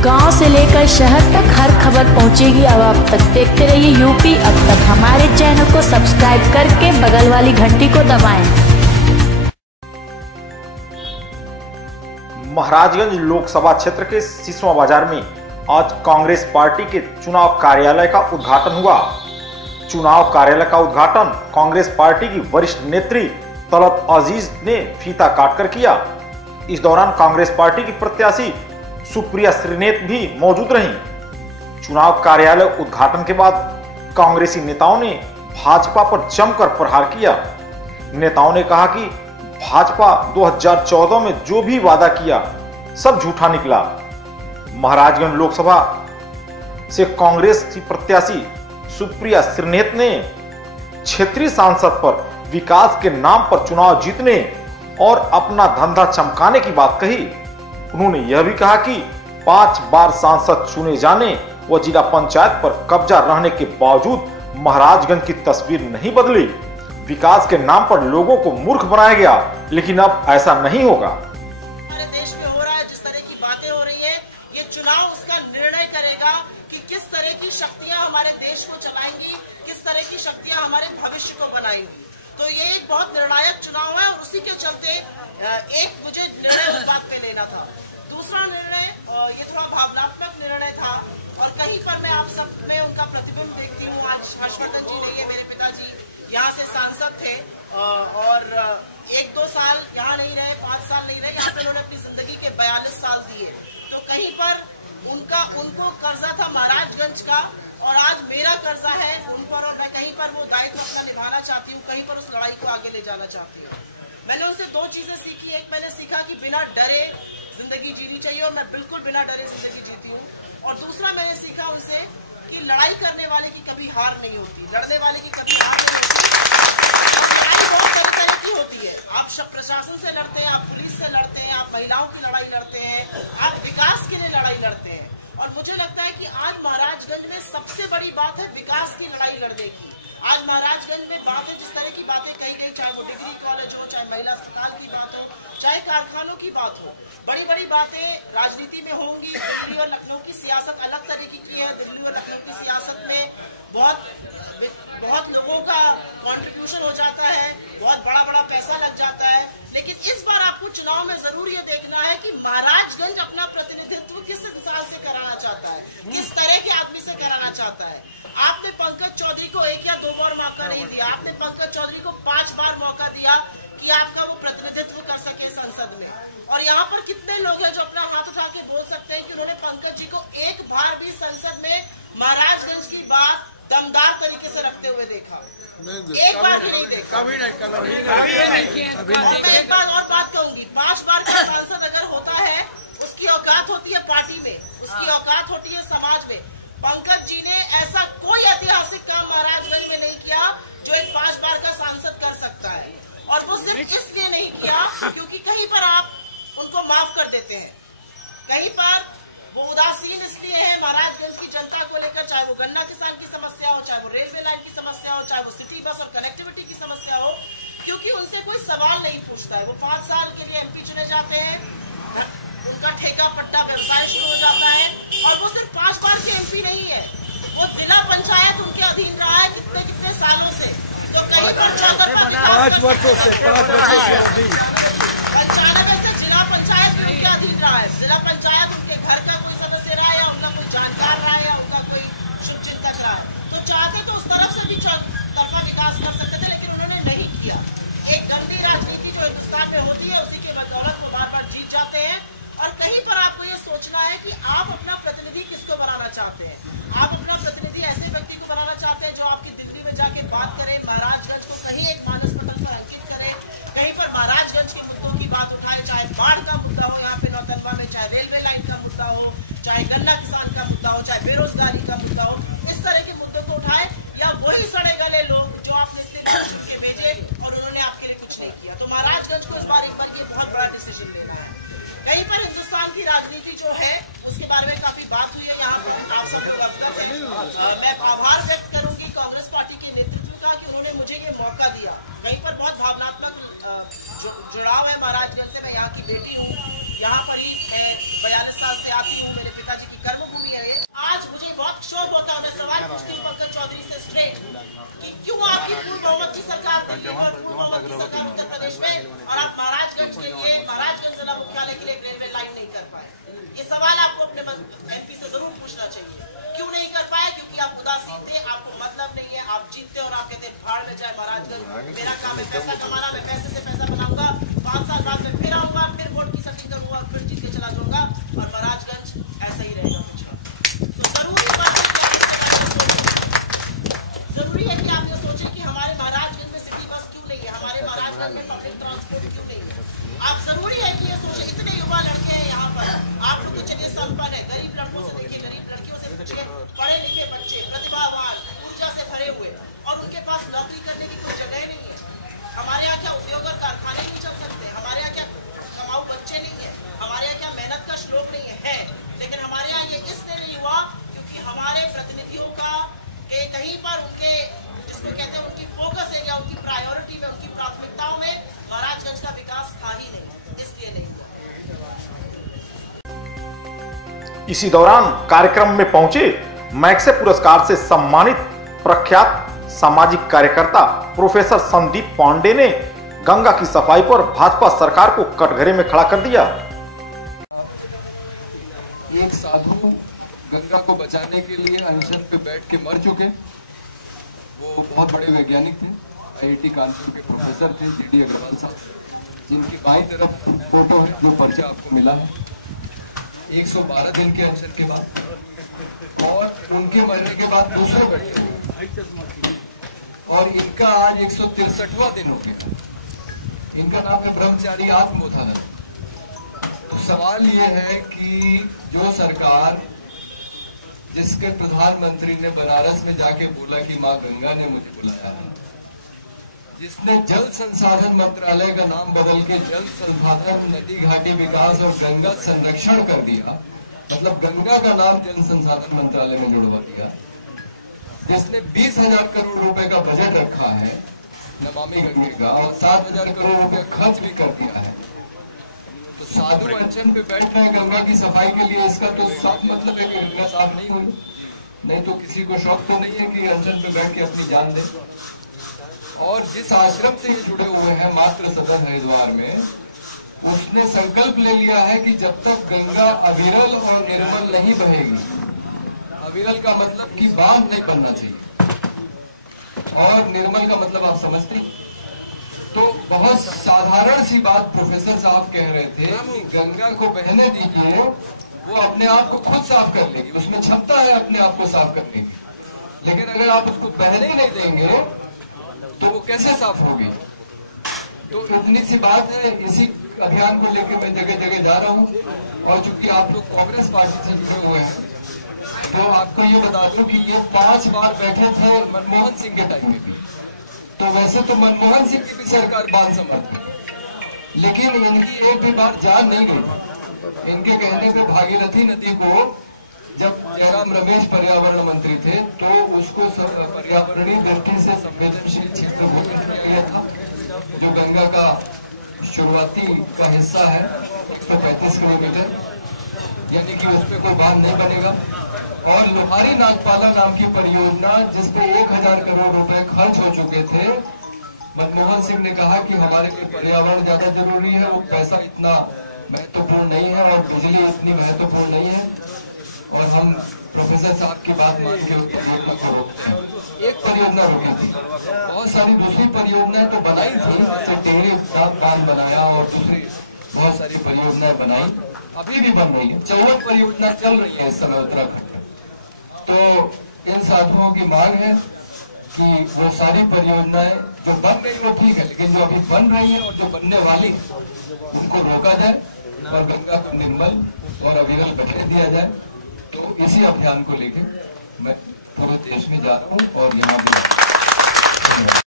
गांव से लेकर शहर तक हर खबर पहुंचेगी अब आप तक। देखते रहिए यूपी अब तक। हमारे चैनल को सब्सक्राइब करके बगल वाली घंटी को दबाएं। महाराजगंज लोकसभा क्षेत्र के सिसवा बाजार में आज कांग्रेस पार्टी के चुनाव कार्यालय का उद्घाटन हुआ। चुनाव कार्यालय का उद्घाटन कांग्रेस पार्टी की वरिष्ठ नेत्री तलत अजीज ने फीता काटकर किया। इस दौरान कांग्रेस पार्टी की प्रत्याशी सुप्रिया श्रीनेत भी मौजूद रहीं। चुनाव कार्यालय उद्घाटन के बाद कांग्रेसी नेताओं ने भाजपा पर जमकर प्रहार किया। नेताओं ने कहा कि भाजपा 2014 में जो भी वादा किया सब झूठा निकला। महाराजगंज लोकसभा से कांग्रेस की प्रत्याशी सुप्रिया श्रीनेत ने क्षेत्रीय सांसद पर विकास के नाम पर चुनाव जीतने और अपना धंधा चमकाने की बात कही। उन्होंने यह भी कहा कि 5 बार सांसद चुने जाने व जिला पंचायत पर कब्जा रहने के बावजूद महाराजगंज की तस्वीर नहीं बदली। विकास के नाम पर लोगों को मूर्ख बनाया गया, लेकिन अब ऐसा नहीं होगा। हमारे देश में हो रहा है, जिस तरह की बातें हो रही है, ये चुनाव उसका निर्णय करेगा कि किस तरह की शक्तियां हमारे देश को चलाएंगी, किस तरह की शक्तियां हमारे भविष्य को बनाएंगी। तो ये एक बहुत निर्णायक चुनाव है और उसी के चलते एक मुझे निर्णय उस बात पे लेना था। दूसरा निर्णय ये थोड़ा भावनात्मक निर्णय था और कहीं पर मैं आप सब में उनका प्रतिबिंब देखती हूँ। आज हर्षवर्धन जी नहीं है, मेरे पिताजी यहाँ से सांसद थे और 1-2 साल यहाँ नहीं रहे, 5 साल नहीं रहे। यहाँ पे उन्होंने अपनी जिंदगी के 42 साल दिए। तो कहीं पर उनको कर्जा था महाराजगंज का और आज मेरा कर्जा है उन पर और मैं कहीं पर वो दायित्व अपना निभाना चाहती हूँ, कहीं पर उस लड़ाई को आगे ले जाना चाहती हूँ। मैंने उनसे 2 चीजें सीखी। एक मैंने सीखा कि बिना डरे जिंदगी जीनी चाहिए और मैं बिल्कुल बिना डरे जिंदगी जीती हूँ। और दूसरा मैंने सीखा उनसे कि लड़ाई करने वाले की कभी हार नहीं होती, लड़ने वाले की कभी हार नहीं होती। लड़ाई बहुत तरह की होती है। आप प्रशासन से लड़ते हैं, आप पुलिस से लड़ते हैं, आप महिलाओं की लड़ाई लड़ते हैं, आप विकास के लिए लड़ाई लड़ते हैं। और मुझे लगता है कि आज महाराजगंज में सबसे बड़ी बात है विकास की लड़ाई लड़ने की। आज महाराजगंज में बातें, जिस तरह की बातें कही गई, चाहे वो डिग्री कॉलेज हो, चाहे महिला अस्पताल की बात हो, चाहे कारखानों की बात हो, बड़ी बड़ी बातें राजनीति में होंगी। दिल्ली और लखनऊ की सियासत अलग तरीके की है। दिल्ली और लखनऊ की सियासत में बहुत लोगों का कॉन्ट्रीब्यूशन हो जाता है, बहुत बड़ा बड़ा पैसा लग जाता है। लेकिन इस बार आपको चुनाव में जरूर ये देखना है कि महाराजगंज अपना प्रतिनिधित्व किस इंसान से कराना चाहता है, किस तरह के आदमी से कराना चाहता है। आपने पंकज चौधरी को 1 या 2 बार मौका नहीं दिया, आपने पंकज चौधरी को 5 बार मौका दिया कि आपका वो प्रतिनिधित्व कर सके संसद में। और यहाँ पर कितने लोग हैं जो अपना हाथ उठा के बोल सकते हैं कि उन्होंने पंकज जी को एक बार भी संसद में महाराजगंज की बात दमदार तरीके से रखते हुए देखा? एक बार भी नहीं देखा। कभी नहीं मैं एक बार और बात कहूंगी, 5 बार का सांसद अगर होता है, उसकी औकात होती है पार्टी में, उसकी औकात होती है समाज में। पंकज जी ने ऐसा कोई ऐतिहासिक काम महाराजगंज में नहीं किया जो एक 5 बार का सांसद कर सकता है। और वो सिर्फ इसलिए नहीं किया क्योंकि कहीं पर आप उनको माफ कर देते हैं, कहीं पर वो उदासीन इसलिए है महाराजगंज की जनता को लेकर, चाहे वो गन्ना किसान की समस्या हो, चाहे वो रेलवे लाइन की समस्या हो, चाहे वो सिटी बस और कनेक्टिविटी की समस्या हो, क्योंकि उनसे कोई सवाल नहीं पूछता है। वो 5 साल के लिए MP चुने जाते हैं, उनका ठेका पट्टा व्यवसाय शुरू हो जाता है। और वो सिर्फ 5 बार के MP नहीं है, वो जिला पंचायत उनके अधीन रहा है कितने सालों से। तो कहीं पर 5 वर्षों से 95 से जिला पंचायत भी उनके अधीन रहा है। जिला पंचायत उनके घर का कोई सदस्य रहा है या उनका कोई जानकार रहा है या उनका कोई शुभचिंतक रहा है। तो चाहते तो उस तरफ से भी तरफा विकास कर सकते थे, लेकिन उन्होंने नहीं किया। एक गंदी राजनीति जो हिंदुस्तान में होती है, उसी के बदौलत वो बार जीत जाते हैं। और कहीं पर आपको ये सोचना है कि आप अपना प्रतिनिधि किसको बनाना चाहते हैं। आप अपना प्रतिनिधि ऐसे व्यक्ति को बनाना चाहते हैं जो आपकी दिल्ली में जाके बात करे, महाराजगंज को कहीं एक मानस पटल पर अंकित करे, कहीं पर महाराजगंज के मुद्दों की बात उठाए, चाहे बाढ़ का मुद्दा हो यहाँ पे नौतनवा में, चाहे रेलवे लाइन का मुद्दा हो, चाहे गन्ना किसान का मुद्दा हो, चाहे बेरोजगारी का मुद्दा हो, इस तरह के मुद्दों को उठाए। या वही सड़े गले लोग जो आपने इतने भेजे और उन्होंने आपके लिए कुछ नहीं किया। तो महाराजगंज को इस बार एक बार ये बहुत बड़ा डिसीजन लेना है। कहीं पर हिंदुस्तान की राजनीति जो है उसके बारे में काफी बात हुई है यहाँ पर, आप सब लोग अवगत हैं। मैं आभार व्यक्त करूंगी कांग्रेस पार्टी के नेतृत्व का कि उन्होंने मुझे ये मौका दिया। कहीं पर बहुत भावनात्मक जुड़ाव है महाराजगंज से। मैं यहाँ की बेटी हूँ, यहाँ पर ही मैं 42 साल से आती हूँ। मेरे पिताजी की चौधरी से स्ट्रेट कि क्यों आपकी पूर्ण बहुमत की सरकार दिल्ली और पूर्ण बहुमत की सरकार उत्तर प्रदेश में और आप महाराजगंज के लिए, महाराजगंज जिला मुख्यालय के लिए एक रेलवे लाइन नहीं कर पाए। ये सवाल आपको अपने MP से जरूर पूछना चाहिए। क्यों नहीं कर पाए? क्योंकि आप उदासीन थे, आपको मतलब नहीं है, आप जीतते और आप कहते भाड़ में जाए महाराजगंज, मेरा काम है पैसा कमाना, मैं पैसे से पैसा बनाऊंगा, 5 साल बाद में फिर आऊंगा, फिर वोट की सेटिंग करूंगा, फिर जीत के चला जाऊंगा और महाराजगंज ऐसा ही रहेगा पिछड़ा। तो जरूरी है कि आप ये सोचें कि हमारे महाराजगंज में सिटी बस क्यों नहीं है, हमारे महाराजगंज में पब्लिक ट्रांसपोर्ट क्यों नहीं है। आप जरूरी है कि ये सोचें, इतने युवा लड़के हैं यहाँ पर, आप लोग तो चलिए संपन्न है, गरीब लड़कों से देखिए, गरीब लड़कियों से पूछिए, पढ़े लिखे बच्चे, प्रतिभावान, ऊर्जा से भरे हुए, और उनके पास नौकरी करने की कोई जगह नहीं है। हमारे यहाँ क्या उद्योग और कारखाने नहीं चल सकते, हमारे यहाँ क्या कमाऊ बच्चे नहीं है, हमारे यहाँ क्या मेहनत का श्लोक नहीं है, लेकिन हमारे यहाँ ये इसलिए नहीं हुआ क्योंकि हमारे प्रतिनिधियों का कहीं पर उनके, जिसको कहते हैं उनकी फोकस एरिया, उनकी प्रायोरिटी में, उनकी प्राथमिकताओं में महाराजगंज का विकास था ही नहीं, इसलिए नहीं हुआ। इसी दौरान कार्यक्रम में पहुंचे मैग्सेसे पुरस्कार से सम्मानित प्रख्यात सामाजिक कार्यकर्ता प्रोफेसर संदीप पांडे ने गंगा की सफाई पर भाजपा सरकार को कटघरे में खड़ा कर दिया। एक साधु गंगा को बचाने के लिए अनशन पे बैठ के मर चुके। वो बहुत बड़े वैज्ञानिक थे, IIT कानपुर के प्रोफेसर थे, GD अग्रवाल साहब, जिनकी बाईं तरफ फोटो है, जो पर्चा आपको मिला है 112 दिन के अनशन के बाद, और उनके मरने के बाद दूसरे बैठे, और इनका आज 163वां दिन हो गया। इनका नाम है ब्रह्मचारी आत्मोत्थान। तो सवाल ये है कि जो सरकार, जिसके प्रधानमंत्री ने बनारस में जाके बोला कि माँ गंगा ने मुझे बुलाया, जिसने जल संसाधन मंत्रालय का नाम बदल के जल संसाधन, नदी घाटी विकास और गंगा संरक्षण कर दिया, मतलब गंगा का नाम जल संसाधन मंत्रालय में जुड़वा दिया, जिसने 20,000 करोड़ रुपए का बजट रखा है नमामि गंगे का, और 7,000 करोड़ रुपए खर्च भी कर दिया है। तो साधु अनशन पे बैठ रहे हैं गंगा की सफाई के लिए, इसका तो साफ मतलब है कि गंगा साफ नहीं हुई। नहीं तो किसी को शौक तो नहीं है कि अनशन पे बैठ के अपनी जान दे। और जिस आश्रम से ये जुड़े हुए हैं, मातृ सदन हरिद्वार में, उसने संकल्प ले लिया है कि जब तक गंगा अविरल और निर्मल नहीं बहेगी, अविरल का मतलब कि बांध नहीं बनना चाहिए, और निर्मल का मतलब आप समझते हैं। तो बहुत साधारण सी बात प्रोफेसर साहब कह रहे थे कि गंगा को बहने दीजिए, वो अपने आप को खुद साफ कर लेगी, उसमें क्षमता है अपने आप को साफ करने की। लेकिन अगर आप उसको बहने ही नहीं देंगे तो वो कैसे साफ होगी? तो इतनी सी बात है। इसी अभियान को लेकर मैं जगह जगह जा रहा हूँ, और चूंकि आप लोग कांग्रेस पार्टी से जुड़े हुए हैं, तो आपको ये बता दूं कि ये 5 बार बैठे थे मनमोहन सिंह के टाइम में भी। तो वैसे तो मनमोहन सिंह की भी सरकार बांध समर्थ है, लेकिन इनकी एक भी बार जान नहीं गई। इनके कहने पे भागीरथी नदी को जब जयराम रमेश पर्यावरण मंत्री थे, तो उसको पर्यावरणीय दृष्टि से संवेदनशील क्षेत्र घोषित किया गया था, जो गंगा का शुरुआती का हिस्सा है 135 किलोमीटर, यानी कि उस पर कोई बांध नहीं बनेगा। और लोहारी नागपाला नाम की परियोजना, जिसपे 1000 करोड़ रुपए खर्च हो चुके थे, मनमोहन सिंह ने कहा कि हमारे लिए पर्यावरण ज्यादा जरूरी है, वो पैसा इतना महत्वपूर्ण नहीं है और बिजली इतनी महत्वपूर्ण नहीं है, और हम प्रोफेसर साहब की बात मान के परियोजना को रोकते हैं। एक परियोजना रोकी थी, बहुत सारी दूसरी परियोजनाएं तो बनाई थी, जैसे टेहरी बांध बनाया और दूसरी बहुत सारी परियोजनाएं बनाई, अभी भी बन रही है। 54 परियोजना चल रही है इस समय उत्तराखंड में। तो इन साधुओं की मांग है कि वो सारी परियोजनाएं जो बन रही वो ठीक है, लेकिन जो अभी बन रही है और जो बनने वाली उनको रोका जाए और गंगा को निर्मल और अविरल बहने दिया जाए। तो इसी अभियान को लेकर मैं पूरे देश में जा रहा हूँ और यहाँ भी